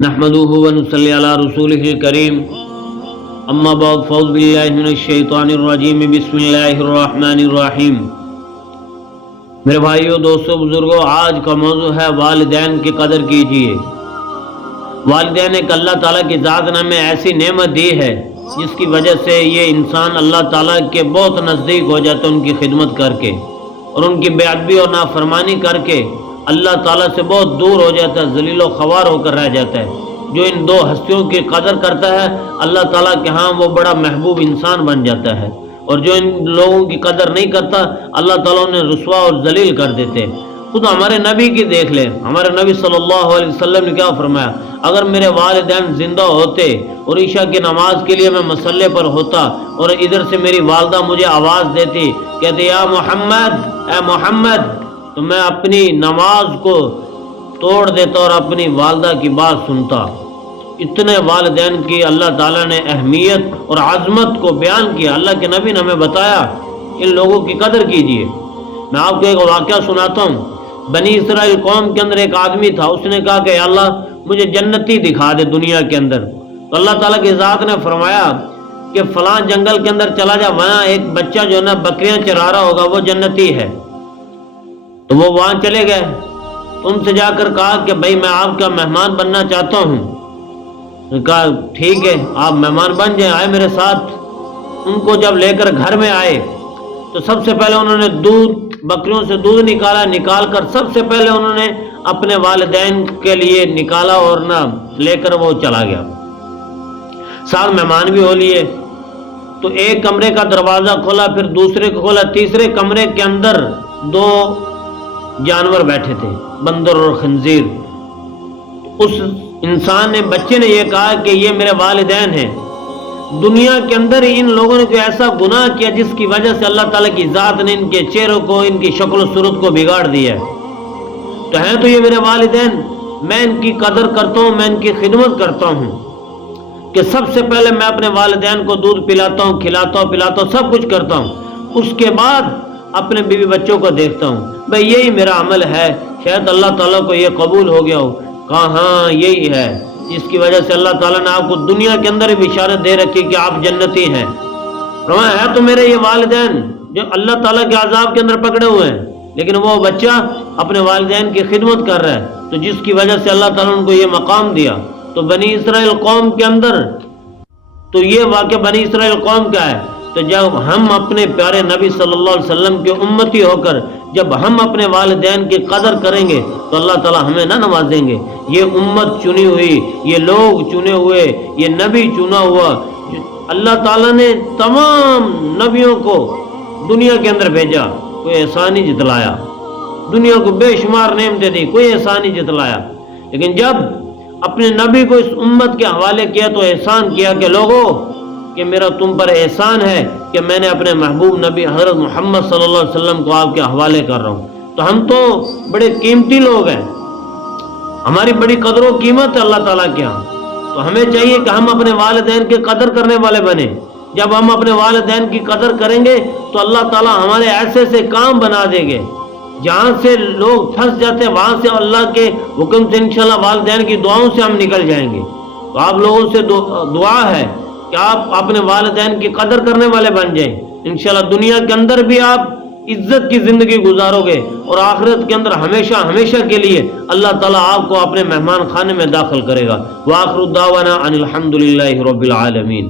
نحمده ونصلي على رسوله الكريم اما بعد فاعوذ بالله من الشیطان الرجیم بسم اللہ الرحمن الرحیم۔ میرے بھائیو، دوستو، بزرگوں، آج کا موضوع ہے والدین کی قدر کیجیے۔ والدین ایک اللہ تعالیٰ کی ذات نے ہمیں ایسی نعمت دی ہے جس کی وجہ سے یہ انسان اللہ تعالیٰ کے بہت نزدیک ہو جاتا ہے ان کی خدمت کر کے، اور ان کی بے ادبی اور نافرمانی کر کے اللہ تعالیٰ سے بہت دور ہو جاتا ہے، ذلیل و خوار ہو کر رہ جاتا ہے۔ جو ان دو ہستیوں کی قدر کرتا ہے اللہ تعالیٰ کے ہاں وہ بڑا محبوب انسان بن جاتا ہے، اور جو ان لوگوں کی قدر نہیں کرتا اللہ تعالیٰ انہیں رسوا اور ذلیل کر دیتے ہیں۔ خود ہمارے نبی کی دیکھ لیں، ہمارے نبی صلی اللہ علیہ وسلم نے کیا فرمایا، اگر میرے والدین زندہ ہوتے اور عشاء کی نماز کے لیے میں مصلی پر ہوتا اور ادھر سے میری والدہ مجھے آواز دیتی، کہتے یا محمد، اے محمد، تو میں اپنی نماز کو توڑ دیتا اور اپنی والدہ کی بات سنتا۔ اتنے والدین کی اللہ تعالیٰ نے اہمیت اور عظمت کو بیان کیا، اللہ کے نبی نے ہمیں بتایا ان لوگوں کی قدر کیجیے۔ میں آپ کو ایک واقعہ سناتا ہوں۔ بنی اسرائیل قوم کے اندر ایک آدمی تھا، اس نے کہا کہ اے اللہ مجھے جنتی دکھا دے دنیا کے اندر۔ تو اللہ تعالیٰ کی ذات نے فرمایا کہ فلاں جنگل کے اندر چلا جا، وہاں ایک بچہ جو ہے نا بکریاں چرا رہا ہوگا، وہ جنتی ہے۔ تو وہ وہاں چلے گئے، ان سے جا کر کہا کہ بھائی میں آپ کا مہمان بننا چاہتا ہوں۔ کہا ٹھیک ہے، آپ مہمان بن جائیں، آئے میرے ساتھ۔ ان کو جب لے کر گھر میں آئے تو سب سے پہلے انہوں نے بکریوں سے دودھ نکال کر سب سے پہلے انہوں نے اپنے والدین کے لیے نکالا اور نہ لے کر وہ چلا گیا۔ ساتھ مہمان بھی ہو لیے۔ تو ایک کمرے کا دروازہ کھولا، پھر دوسرے کو کھولا، تیسرے کمرے کے اندر دو جانور بیٹھے تھے، بندر اور خنزیر۔ اس انسان نے، بچے نے یہ کہا کہ یہ میرے والدین ہیں، دنیا کے اندر ان لوگوں نے کوئی ایسا گناہ کیا جس کی وجہ سے اللہ تعالیٰ کی ذات نے ان کے چہروں کو، ان کی شکل و صورت کو بگاڑ دیا ہے، تو ہیں تو یہ میرے والدین، میں ان کی قدر کرتا ہوں، میں ان کی خدمت کرتا ہوں کہ سب سے پہلے میں اپنے والدین کو دودھ پلاتا ہوں، کھلاتا ہوں، پلاتا ہوں، سب کچھ کرتا ہوں، اس کے بعد اپنے بیوی بچوں کو دیکھتا ہوں۔ بھئی یہی میرا عمل ہے، شاید اللہ تعالیٰ کو یہ قبول ہو گیا ہو۔ کہا ہاں یہی ہے، جس کی وجہ سے اللہ تعالیٰ نے آپ کو دنیا کے اندر بھی بشارت دے رکھی کہ آپ جنتی ہیں۔ فرمایا ہے تو میرے یہ والدین جو اللہ تعالیٰ کے عذاب کے اندر پکڑے ہوئے ہیں، لیکن وہ بچہ اپنے والدین کی خدمت کر رہا ہے، تو جس کی وجہ سے اللہ تعالیٰ نے ان کو یہ مقام دیا۔ تو بنی اسرائیل قوم کے اندر تو یہ واقعہ بنی اسرائیل قوم کا ہے۔ تو جب ہم اپنے پیارے نبی صلی اللہ علیہ وسلم کے امتی ہو کر جب ہم اپنے والدین کی قدر کریں گے تو اللہ تعالیٰ ہمیں نہ نوازیں گے۔ یہ امت چنی ہوئی، یہ لوگ چنے ہوئے، یہ نبی چنا ہوا، اللہ تعالیٰ نے تمام نبیوں کو دنیا کے اندر بھیجا، کوئی احسان ہی جتلایا، دنیا کو بے شمار نعمتیں دی، کوئی احسان ہی جتلایا، لیکن جب اپنے نبی کو اس امت کے حوالے کیا تو احسان کیا کہ لوگوں کہ میرا تم پر احسان ہے کہ میں نے اپنے محبوب نبی حضرت محمد صلی اللہ علیہ وسلم کو آپ کے حوالے کر رہا ہوں۔ تو ہم تو بڑے قیمتی لوگ ہیں، ہماری بڑی قدر و قیمت ہے اللہ تعالیٰ کے ہاں، تو ہمیں چاہیے کہ ہم اپنے والدین کی قدر کرنے والے بنیں۔ جب ہم اپنے والدین کی قدر کریں گے تو اللہ تعالیٰ ہمارے ایسے سے کام بنا دیں گے جہاں سے لوگ پھنس جاتے ہیں، وہاں سے اللہ کے حکم سے انشاءاللہ والدین کی دعاؤں سے ہم نکل جائیں گے۔ تو آپ لوگوں سے دعا ہے کہ آپ اپنے والدین کی قدر کرنے والے بن جائیں، انشاءاللہ دنیا کے اندر بھی آپ عزت کی زندگی گزارو گے، اور آخرت کے اندر ہمیشہ ہمیشہ کے لیے اللہ تعالیٰ آپ کو اپنے مہمان خانے میں داخل کرے گا۔ وآخر دعوانا ان الحمد للہ رب العالمین۔